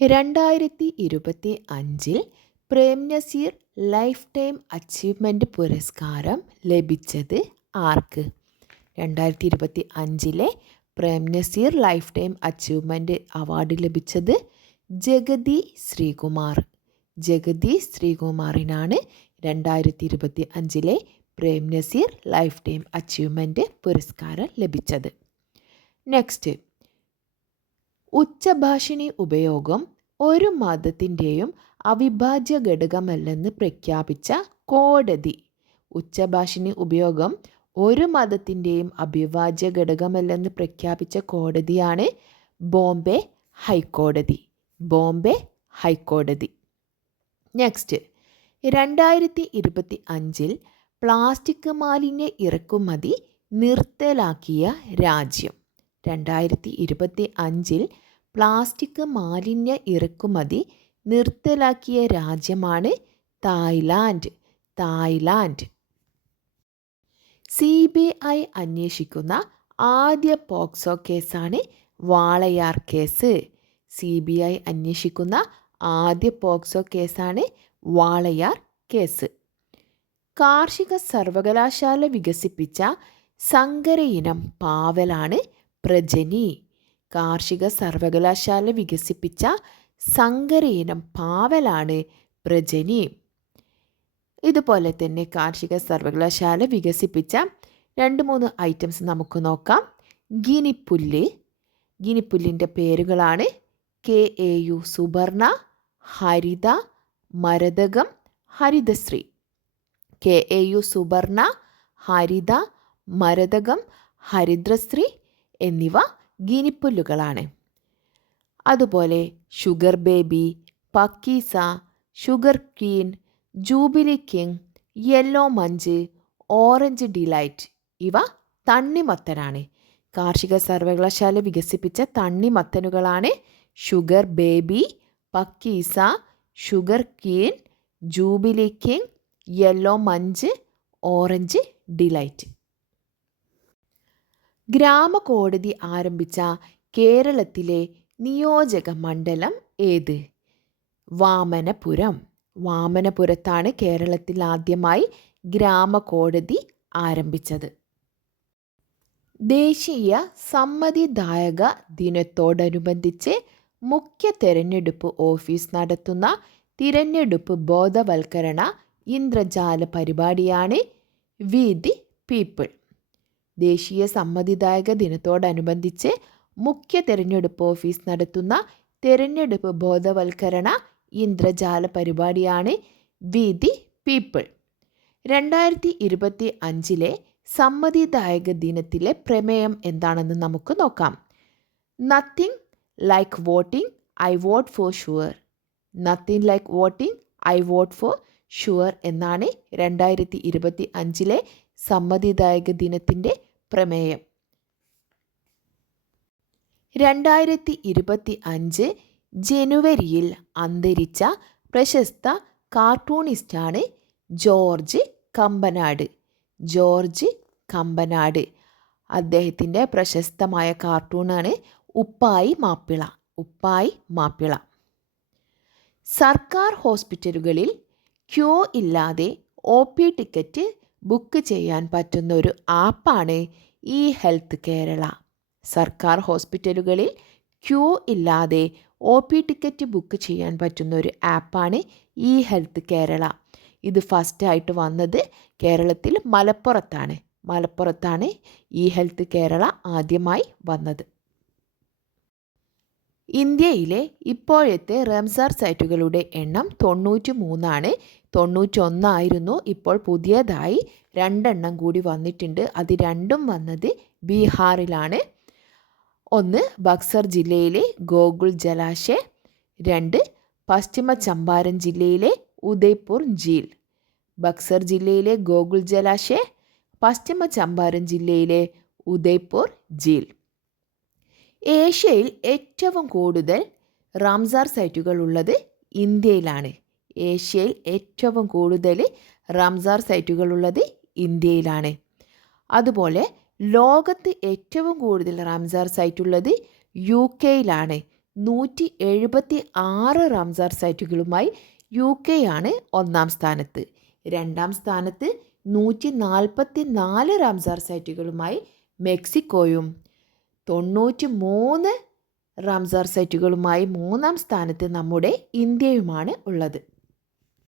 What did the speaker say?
രണ്ടായിരത്തി ഇരുപത്തി അഞ്ചിൽ Prem Nazir lifetime achievement പുരസ്കാരം ലഭിച്ചത് ആർക്ക്? രണ്ടായിരത്തി ഇരുപത്തി അഞ്ചിലെ Prem Nazir lifetime achievement award ലഭിച്ചത് ജഗതി ശ്രീകുമാർ. ജഗതി ശ്രീകുമാറിനാണ് രണ്ടായിരത്തി ഇരുപത്തി അഞ്ചിലെ Prem Nazir lifetime achievement പുരസ്കാരം ലഭിച്ചത്. നെക്സ്റ്റ് ഉച്ചഭാഷിണി ഉപയോഗം ഒരു മതത്തിന്റെയും അവിഭാജ്യ ഘടകമല്ലെന്ന് പ്രഖ്യാപിച്ച കോടതി. ഉച്ചഭാഷിണി ഉപയോഗം ഒരു മതത്തിന്റെയും അവിഭാജ്യ ഘടകമല്ലെന്ന് പ്രഖ്യാപിച്ച കോടതിയാണ് ബോംബെ ഹൈക്കോടതി. ബോംബെ ഹൈക്കോടതി. നെക്സ്റ്റ് രണ്ടായിരത്തി ഇരുപത്തി അഞ്ചിൽ പ്ലാസ്റ്റിക് മാലിന്യ ഇറക്കുമതി നിർത്തലാക്കിയ രാജ്യം. രണ്ടായിരത്തി ഇരുപത്തി അഞ്ചിൽ പ്ലാസ്റ്റിക് മാലിന്യ ഇറക്കുമതി നിർത്തലാക്കിയ രാജ്യമാണ് Thailand. Thailand. C B I അന്വേഷിക്കുന്ന ആദ്യ പോക്സോ കേസാണ് Walayar case. C B I അന്വേഷിക്കുന്ന ആദ്യ പോക്സോ കേസാണ് വാളയാർ കേസ്. കാർഷിക സർവകലാശാല വികസിപ്പിച്ച സങ്കര ഇനം പാവലാണ് പ്രജനി. കാർഷിക സർവകലാശാല വികസിപ്പിച്ച സങ്കരയിനം പാവലാണ് പ്രജനി. ഇതുപോലെ തന്നെ കാർഷിക സർവകലാശാല വികസിപ്പിച്ച രണ്ട് മൂന്ന് ഐറ്റംസ് നമുക്ക് നോക്കാം. ഗിനിപ്പുല്ല്. ഗിനിപ്പുല്ലിന്റെ പേരുകളാണ് K A U Suvarna Haritha Marathakam Harithasree. K A U Suvarna Haritha Marathakam Harithasree എന്നിവ ഗിനിപ്പുല്ലുകളാണ്. അതുപോലെ sugar baby Pakeeza sugar queen jubilee king yellow munch orange delight ഇവ തണ്ണിമത്തനാണ്. കാർഷിക സർവകലാശാല വികസിപ്പിച്ച തണ്ണിമത്തനുകളാണ് sugar baby Pakeeza sugar queen jubilee king yellow munch orange delight. ഗ്രാമകോടതി ആരംഭിച്ച കേരളത്തിലെ നിയോജക മണ്ഡലം ഏത്? വാമനപുരം. വാമനപുരത്താണ് കേരളത്തിൽ ആദ്യമായി ഗ്രാമകോടതി ആരംഭിച്ചത്. ദേശീയ സമ്മതിദായക ദിനത്തോടനുബന്ധിച്ച് മുഖ്യ തെരഞ്ഞെടുപ്പ് ഓഫീസ് നടത്തുന്ന തിരഞ്ഞെടുപ്പ് ബോധവൽക്കരണ ഇന്ദ്രജാല പരിപാടിയാണ് വി ദി പീപ്പിൾ. ദേശീയ സമ്മതിദായക ദിനത്തോടനുബന്ധിച്ച് മുഖ്യ തെരഞ്ഞെടുപ്പ് ഓഫീസ് നടത്തുന്ന തെരഞ്ഞെടുപ്പ് ബോധവൽക്കരണ ഇന്ദ്രജാല പരിപാടിയാണ് വി ദി പീപ്പിൾ. രണ്ടായിരത്തി ഇരുപത്തി അഞ്ചിലെ സമ്മതിദായക ദിനത്തിലെ പ്രമേയം എന്താണെന്ന് നമുക്ക് നോക്കാം. Nothing like voting I vote for sure nothing like voting I vote for sure എന്നാണ് രണ്ടായിരത്തി ഇരുപത്തി അഞ്ചിലെ സമ്മതിദായക ദിനത്തിന്റെ പ്രമേയം. രണ്ടായിരത്തി ഇരുപത്തി അഞ്ച് ജനുവരിയിൽ അന്തരിച്ച പ്രശസ്ത കാർട്ടൂണിസ്റ്റാണ് ജോർജ് കമ്പനാട്. ജോർജ് കമ്പനാട് അദ്ദേഹത്തിന്റെ പ്രശസ്തമായ കാർട്ടൂണാണ് ഉപ്പായി മാപ്പിള ഉപ്പായി മാപ്പിള. സർക്കാർ ഹോസ്പിറ്റലുകളിൽ ക്യൂ ഇല്ലാതെ ഒ പി ടിക്കറ്റ് ബുക്ക് ചെയ്യാൻ പറ്റുന്ന ഒരു ആപ്പാണ് ഇ ഹെൽത്ത് കേരള. സർക്കാർ ഹോസ്പിറ്റലുകളിൽ ക്യൂ ഇല്ലാതെ ഒ പി ടിക്കറ്റ് ബുക്ക് ചെയ്യാൻ പറ്റുന്ന ഒരു ആപ്പാണ് ഇ ഹെൽത്ത് കേരള. ഇത് ഫസ്റ്റായിട്ട് വന്നത് കേരളത്തിൽ മലപ്പുറത്താണ്. മലപ്പുറത്താണ് ഇ ഹെൽത്ത് കേരള ആദ്യമായി വന്നത്. ഇന്ത്യയിലെ ഇപ്പോഴത്തെ റംസാർ സൈറ്റുകളുടെ എണ്ണം തൊണ്ണൂറ്റി മൂന്നാണ് തൊണ്ണൂറ്റൊന്നായിരുന്നു ഇപ്പോൾ പുതിയതായി രണ്ടെണ്ണം കൂടി വന്നിട്ടുണ്ട്. അത് രണ്ടും വന്നത് ബീഹാറിലാണ്. ഒന്ന് ബക്സർ ജില്ലയിലെ ഗോകുൽ ജലാശയ രണ്ട് പശ്ചിമ ചമ്പാരൻ ജില്ലയിലെ ഉദയ്പൂർ ജീൽ. ബക്സർ ജില്ലയിലെ ഗോകുൽ ജലാശയ പശ്ചിമ ചമ്പാരൻ ജില്ലയിലെ ഉദയ്പൂർ ജീൽ. ഏഷ്യയിൽ ഏറ്റവും കൂടുതൽ റാംസാർ സൈറ്റുകൾ ഉള്ളത് ഇന്ത്യയിലാണ്. ഏഷ്യയിൽ ഏറ്റവും കൂടുതൽ റംസാർ സൈറ്റുകൾ ഉള്ളത് ഇന്ത്യയിലാണ്. അതുപോലെ ലോകത്ത് ഏറ്റവും കൂടുതൽ റംസാർ സൈറ്റ് ഉള്ളത് യു കെയിലാണ് നൂറ്റി എഴുപത്തി ആറ് റംസാർ സൈറ്റുകളുമായി യു കെ ആണ് ഒന്നാം സ്ഥാനത്ത്. രണ്ടാം സ്ഥാനത്ത് നൂറ്റി നാൽപ്പത്തി നാല് റംസാർ സൈറ്റുകളുമായി മെക്സിക്കോയും തൊണ്ണൂറ്റി മൂന്ന് റംസാർ സൈറ്റുകളുമായി മൂന്നാം സ്ഥാനത്ത് നമ്മുടെ ഇന്ത്യയുമാണ് ഉള്ളത്.